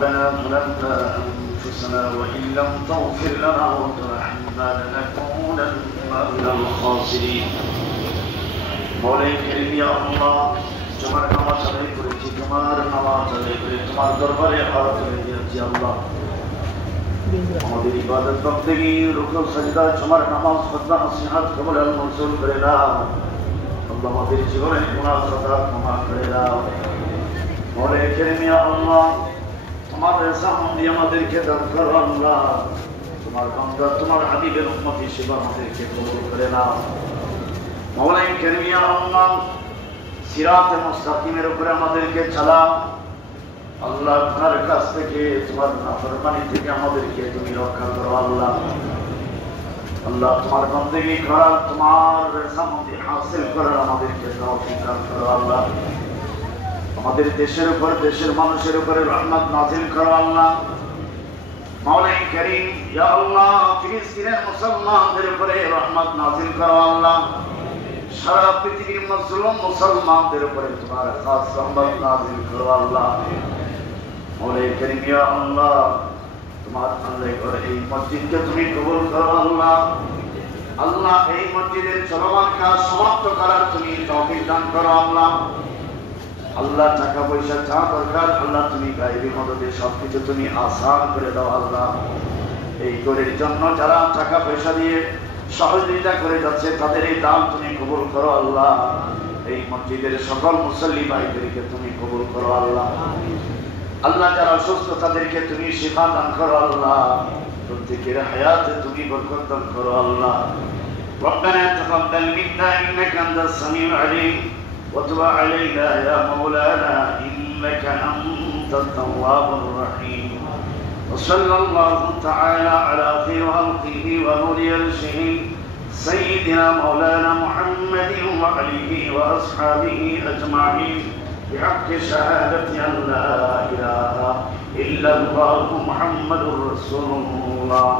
ربنا ظلمنا أنفسنا وإن لم تغفر لنا وترحمنا لنكونن من الخاسرين مولاي كريم يا الله তোমার নামাজ আদায় করেছি, তোমার নামাজ আদায় করে তোমার দরবারে হাত রেখেছি। আল্লাহ আমাদের ইবাদত বন্দেগী রুকু সাজদা তোমার নামাজ খুতবা নসিহত কবুল আর মঞ্জুর করে দাও। আল্লাহ আমাদের জীবনের গুনাহ খাতা ক্ষমা করে দাও। مولاي كريم يا الله তোমার সামনে দিয়ে আমাদেরকে দান করো। আল্লাহ তোমার বান্দা তোমার হাবিবের উম্মত হিসেবে আমাদেরকে কবুল করে নাও। مولاي كريم يا الله সিরাতে মুস্তাকিমের উপরে আমাদেরকে চালাও। আল্লাহ তোমার কাছ থেকে তোমার নাফরমানি থেকে আমাদেরকে তুমি রক্ষা করো। আল্লাহ আল্লাহ তোমার বন্দেগী করার তোমার সামনে হাসিল করার আমাদেরকে তৌফিক দান করো। আল্লাহ আমাদের দেশের উপর দেশের মানুষের উপরে রহমত নাযিল করো। আল্লাহ مولاي كريم يا الله ফিলিস্তিনের মুসলমানদের উপরে রহমত নাযিল করো। আল্লাহ সারা পৃথিবীর মুসলিম মুসলমানদের উপরে তোমার খাস রহমত নাযিল করো। আল্লাহ مولاي كريم يا الله তোমার আল্লাহ করে এই মসজিদকে তুমি কবুল করো। আল্লাহ আল্লাহ এই মসজিদের চলমান কাজ সমাপ্ত করার তুমি তৌফিক দান করো। আল্লাহ আল্লাহ টাকা পয়সা যা দরকার আল্লাহ তুমি গায়েবী মদদে সবকিছু তুমি আসান করে দাও। আল্লাহ এই করের জন্য যারা টাকা পয়সা দিয়ে সহযোগিতা করে যাচ্ছে তাদের এই দান তুমি কবুল করো। আল্লাহ এই মসজিদের সকল মুসল্লি ভাইদেরকে তুমি কবুল করো। আল্লাহ আল্লাহ যারা অসুস্থ তাদেরকে তুমি শিফা দান করো। আল্লাহ প্রত্যেকের হায়াতে তুমি বরকত দান করো। আল্লাহ ربنا تقبل منا إنك أنت السميع العليم وتب علينا يا مولانا إنك أنت التواب الرحيم وصلى الله تعالى على خير خلقه ونور عرشه سيدنا مولانا محمد وعليه وأصحابه أجمعين بحق شهادة أن لا إله إلا الله محمد رسول الله